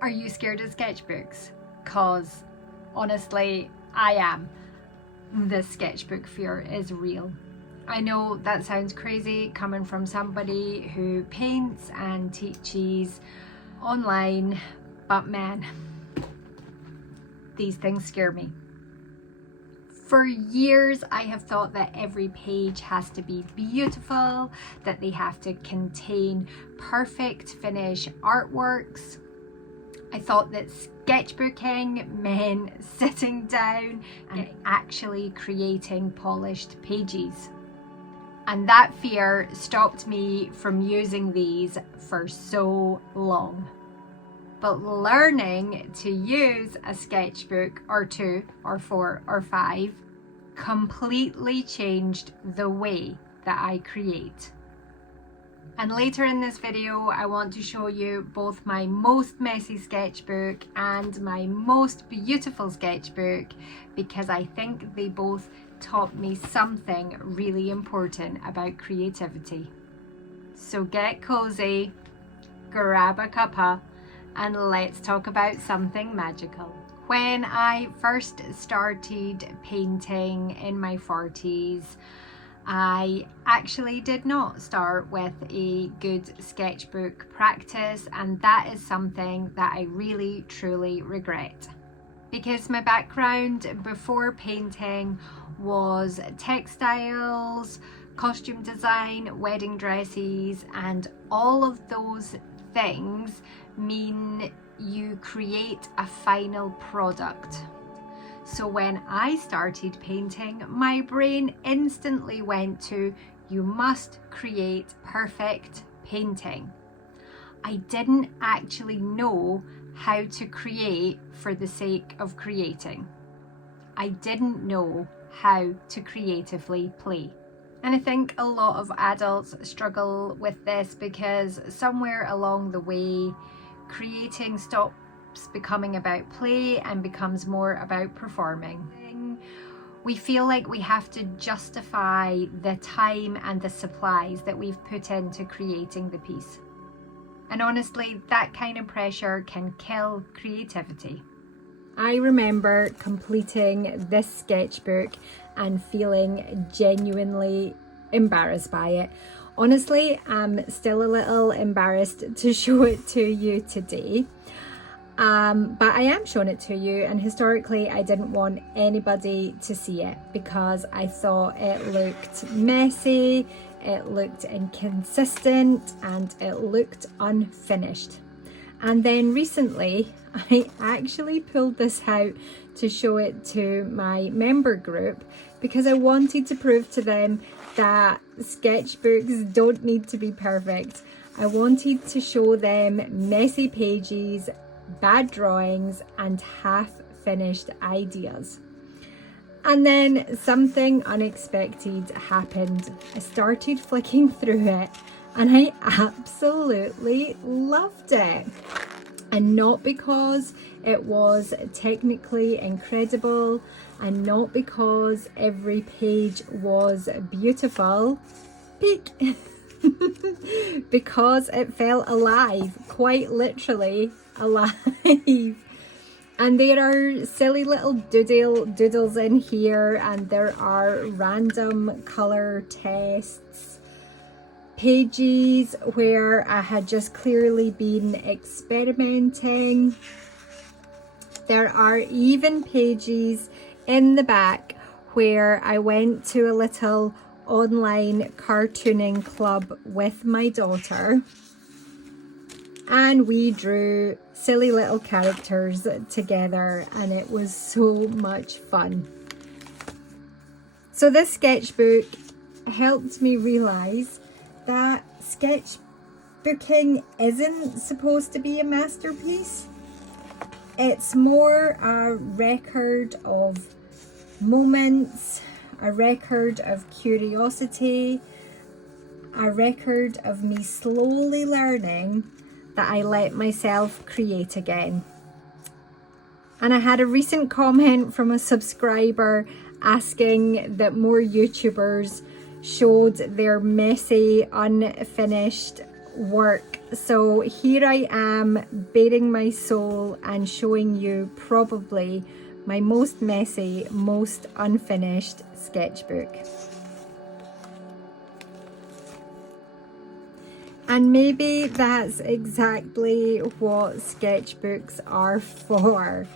Are you scared of sketchbooks? Cause honestly, I am. The sketchbook fear is real. I know that sounds crazy coming from somebody who paints and teaches online, but man, these things scare me. For years, I have thought that every page has to be beautiful, that they have to contain perfect finish artworks. I thought that sketchbooking meant sitting down and actually creating polished pages. And that fear stopped me from using these for so long. But learning to use a sketchbook or 2 or 4 or 5 completely changed the way that I create. And later in this video, I want to show you both my most messy sketchbook and my most beautiful sketchbook, because I think they both taught me something really important about creativity. So get cozy, grab a cuppa, and let's talk about something magical. When I first started painting in my 40s, I actually did not start with a good sketchbook practice, and that is something that I really truly regret. Because my background before painting was textiles, costume design, wedding dresses, and all of those things mean you create a final product. So when I started painting, my brain instantly went to, you must create perfect painting. I didn't actually know how to create for the sake of creating. I didn't know how to creatively play. And I think a lot of adults struggle with this because somewhere along the way, creating stops becoming about play and becomes more about performing. We feel like we have to justify the time and the supplies that we've put into creating the piece. And honestly, that kind of pressure can kill creativity. I remember completing this sketchbook and feeling genuinely embarrassed by it. Honestly, I'm still a little embarrassed to show it to you today. But I am showing it to you, and historically I didn't want anybody to see it because I thought it looked messy, it looked inconsistent, and it looked unfinished. And then recently I actually pulled this out to show it to my member group because I wanted to prove to them that sketchbooks don't need to be perfect. I wanted to show them messy pages, bad drawings, and half-finished ideas. And then something unexpected happened. I started flicking through it and I absolutely loved it. And not because it was technically incredible, and not because every page was beautiful, peek, because it felt alive, quite literally alive. And there are silly little doodles in here, and there are random color tests, pages where I had just clearly been experimenting. There are even pages in the back where I went to a little online cartooning club with my daughter, and we drew silly little characters together, and it was so much fun. So this sketchbook helped me realize that sketchbooking isn't supposed to be a masterpiece. It's more a record of moments, a record of curiosity, a record of me slowly learning that I let myself create again. And I had a recent comment from a subscriber asking that more YouTubers showed their messy, unfinished work. So here I am, baring my soul and showing you probably my most messy, most unfinished sketchbook. And maybe that's exactly what sketchbooks are for.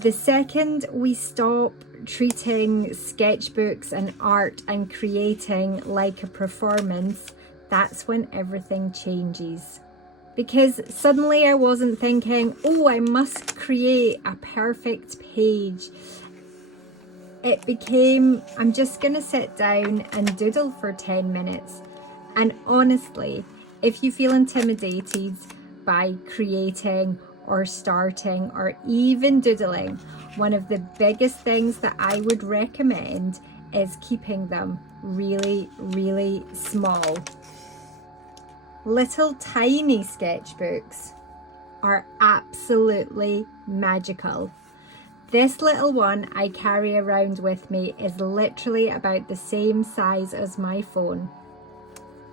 The second we stop treating sketchbooks and art and creating like a performance, that's when everything changes. Because suddenly I wasn't thinking, oh, I must create a perfect page. It became, I'm just gonna sit down and doodle for 10 minutes. And honestly, if you feel intimidated by creating or starting or even doodling, one of the biggest things that I would recommend is keeping them really, really small. Little tiny sketchbooks are absolutely magical. This little one I carry around with me is literally about the same size as my phone.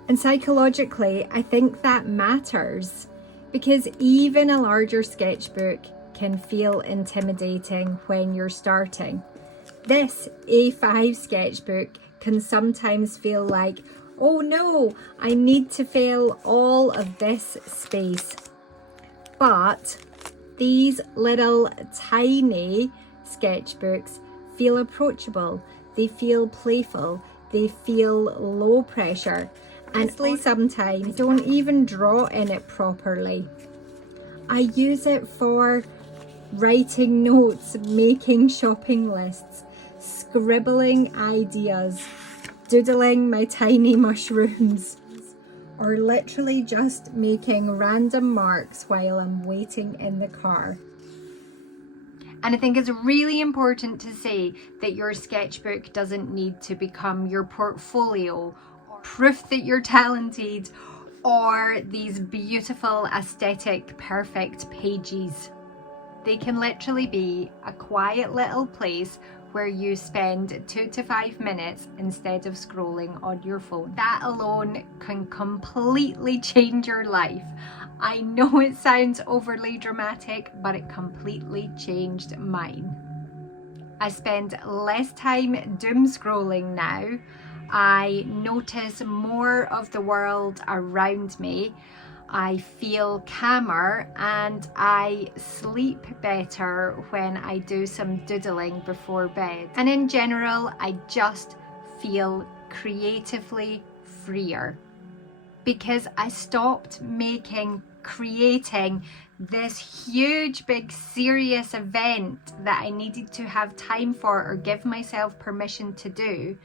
And psychologically, I think that matters because even a larger sketchbook can feel intimidating when you're starting. This A5 sketchbook can sometimes feel like, oh no, I need to fill all of this space. But these little tiny sketchbooks feel approachable, they feel playful, they feel low pressure. And sometimes I don't even draw in it properly. I use it for writing notes, making shopping lists, scribbling ideas, doodling my tiny mushrooms, or literally just making random marks while I'm waiting in the car. And I think it's really important to say that your sketchbook doesn't need to become your portfolio, proof that you're talented, or these beautiful aesthetic perfect pages. They can literally be a quiet little place where you spend 2 to 5 minutes instead of scrolling on your phone. That alone can completely change your life. I know it sounds overly dramatic, but it completely changed mine. I spend less time doom scrolling now. I notice more of the world around me. I feel calmer and I sleep better when I do some doodling before bed. And in general, I just feel creatively freer because I stopped creating this huge, big, serious event that I needed to have time for or give myself permission to do.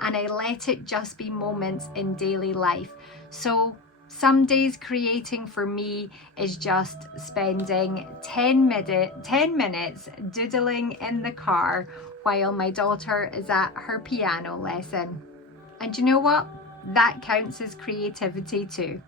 And I let it just be moments in daily life. So some days creating for me is just spending 10 minutes doodling in the car while my daughter is at her piano lesson. And you know what? That counts as creativity too.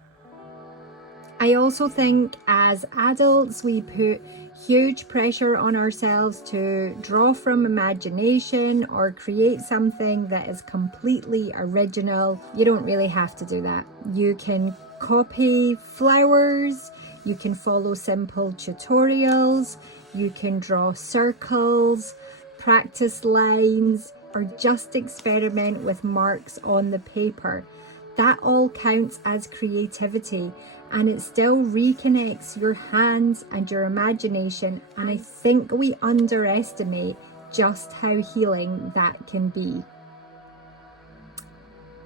I also think as adults we put huge pressure on ourselves to draw from imagination or create something that is completely original. You don't really have to do that. You can copy flowers, you can follow simple tutorials, you can draw circles, practice lines, or just experiment with marks on the paper. That all counts as creativity, and it still reconnects your hands and your imagination, and I think we underestimate just how healing that can be.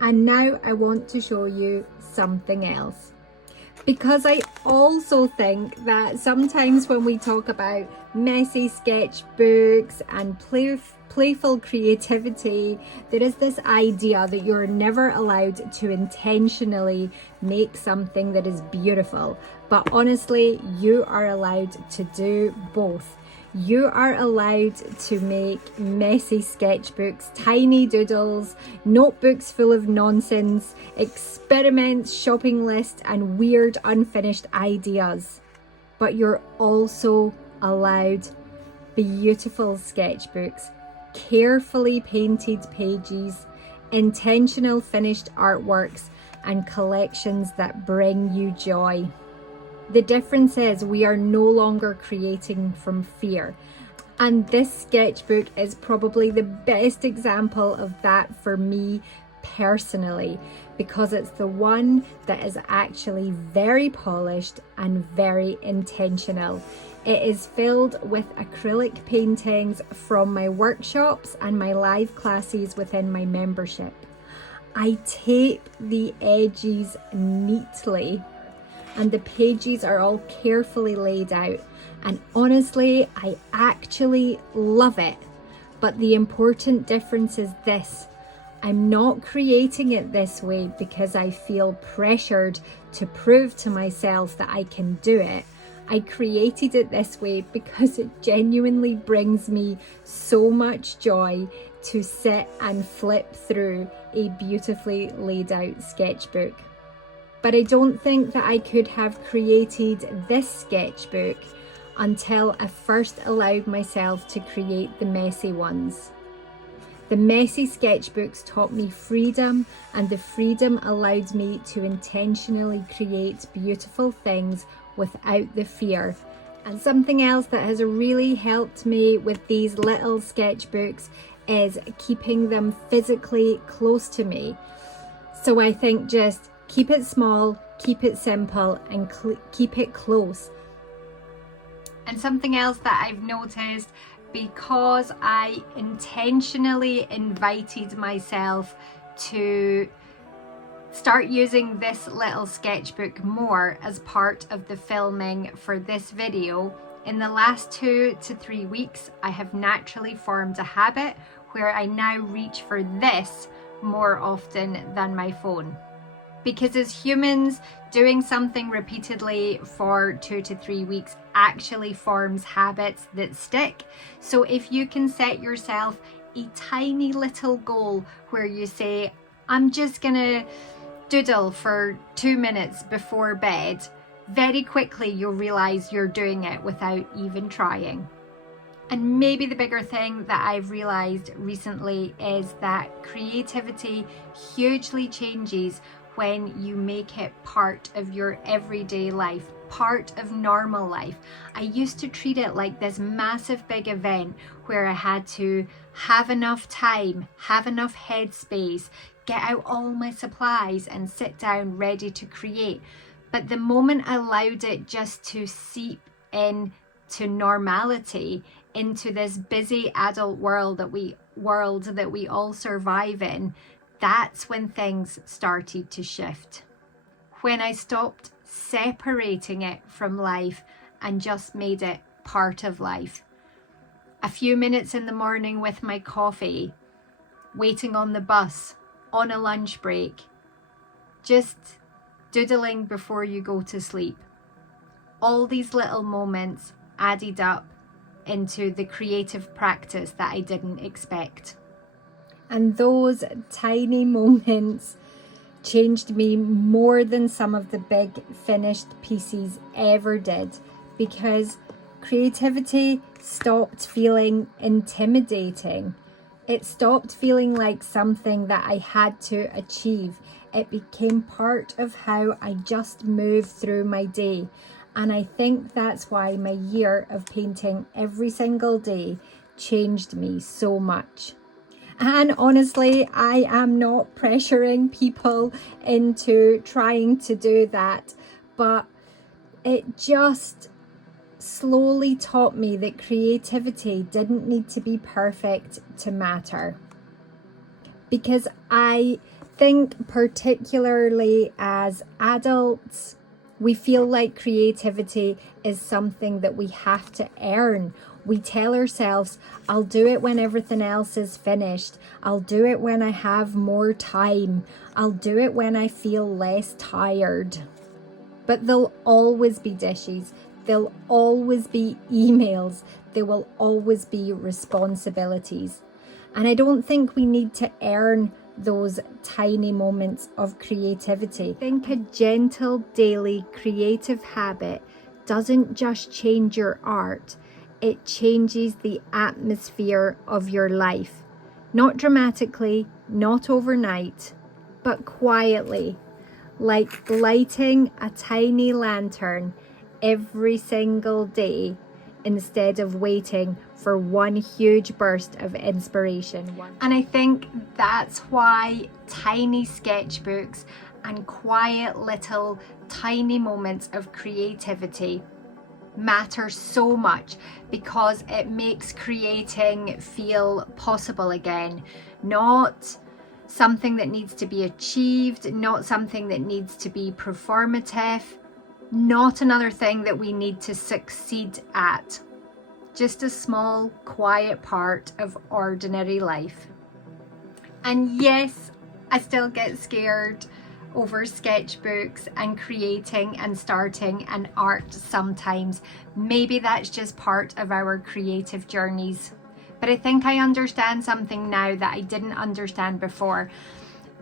And now I want to show you something else, because I also think that sometimes when we talk about messy sketchbooks and playful creativity, there is this idea that you're never allowed to intentionally make something that is beautiful. But honestly, you are allowed to do both. You are allowed to make messy sketchbooks, tiny doodles, notebooks full of nonsense, experiments, shopping lists, and weird unfinished ideas. But you're also allowed beautiful sketchbooks, carefully painted pages, intentional finished artworks, and collections that bring you joy. The difference is we are no longer creating from fear. And this sketchbook is probably the best example of that for me personally, because it's the one that is actually very polished and very intentional. It is filled with acrylic paintings from my workshops and my live classes within my membership. I tape the edges neatly, and the pages are all carefully laid out. And honestly, I actually love it. But the important difference is this: I'm not creating it this way because I feel pressured to prove to myself that I can do it. I created it this way because it genuinely brings me so much joy to sit and flip through a beautifully laid out sketchbook. But I don't think that I could have created this sketchbook until I first allowed myself to create the messy ones. The messy sketchbooks taught me freedom, and the freedom allowed me to intentionally create beautiful things without the fear. And something else that has really helped me with these little sketchbooks is keeping them physically close to me. So I think just keep it small, keep it simple, and keep it close. And something else that I've noticed, because I intentionally invited myself to start using this little sketchbook more as part of the filming for this video, in the last 2 to 3 weeks, I have naturally formed a habit where I now reach for this more often than my phone. Because as humans, doing something repeatedly for 2 to 3 weeks actually forms habits that stick. So if you can set yourself a tiny little goal where you say, I'm just gonna doodle for 2 minutes before bed, very quickly you'll realize you're doing it without even trying. And maybe the bigger thing that I've realized recently is that creativity hugely changes when you make it part of your everyday life, part of normal life. I used to treat it like this massive big event where I had to have enough time, have enough headspace, get out all my supplies and sit down ready to create. But the moment I allowed it just to seep into normality, into this busy adult world that we all survive in, that's when things started to shift. When I stopped separating it from life and just made it part of life. A few minutes in the morning with my coffee, waiting on the bus, on a lunch break, just doodling before you go to sleep. All these little moments added up into the creative practice that I didn't expect. And those tiny moments changed me more than some of the big finished pieces ever did, because creativity stopped feeling intimidating. It stopped feeling like something that I had to achieve. It became part of how I just moved through my day. And I think that's why my year of painting every single day changed me so much. And honestly, I am not pressuring people into trying to do that, but it just slowly taught me that creativity didn't need to be perfect to matter. Because I think, particularly as adults, we feel like creativity is something that we have to earn. We tell ourselves, I'll do it when everything else is finished. I'll do it when I have more time. I'll do it when I feel less tired. But there'll always be dishes. There'll always be emails. There will always be responsibilities. And I don't think we need to earn those tiny moments of creativity. I think a gentle daily creative habit doesn't just change your art, it changes the atmosphere of your life. Not dramatically, not overnight, but quietly. like lighting a tiny lantern every single day instead of waiting for one huge burst of inspiration. And I think that's why tiny sketchbooks and quiet little tiny moments of creativity matter so much, because it makes creating feel possible again, not something that needs to be achieved, not something that needs to be performative, not another thing that we need to succeed at. Just a small, quiet part of ordinary life. And yes, I still get scared over sketchbooks and creating and starting an art sometimes. Maybe that's just part of our creative journeys. But I think I understand something now that I didn't understand before.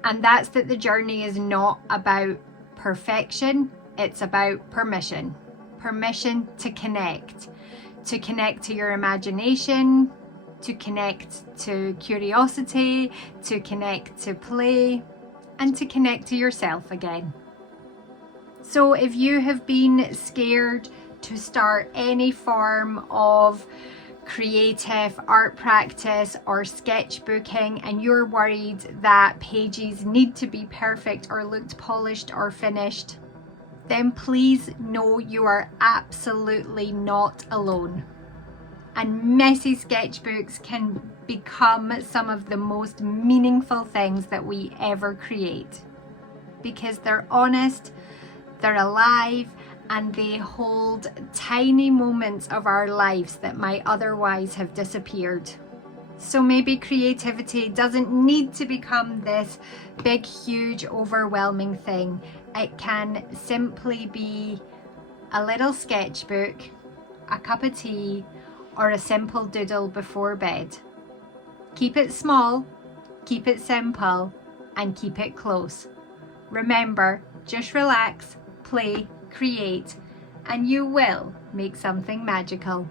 And that's that the journey is not about perfection, it's about permission. Permission to connect to your imagination, to connect to curiosity, to connect to play, and to connect to yourself again. So if you have been scared to start any form of creative art practice or sketchbooking, and you're worried that pages need to be perfect or looked polished or finished, then please know you are absolutely not alone. And messy sketchbooks can become some of the most meaningful things that we ever create, because they're honest, they're alive, and they hold tiny moments of our lives that might otherwise have disappeared. So maybe creativity doesn't need to become this big, huge, overwhelming thing. It can simply be a little sketchbook, a cup of tea, or a simple doodle before bed. Keep it small, keep it simple, and keep it close. Remember, just relax, play, create, and you will make something magical.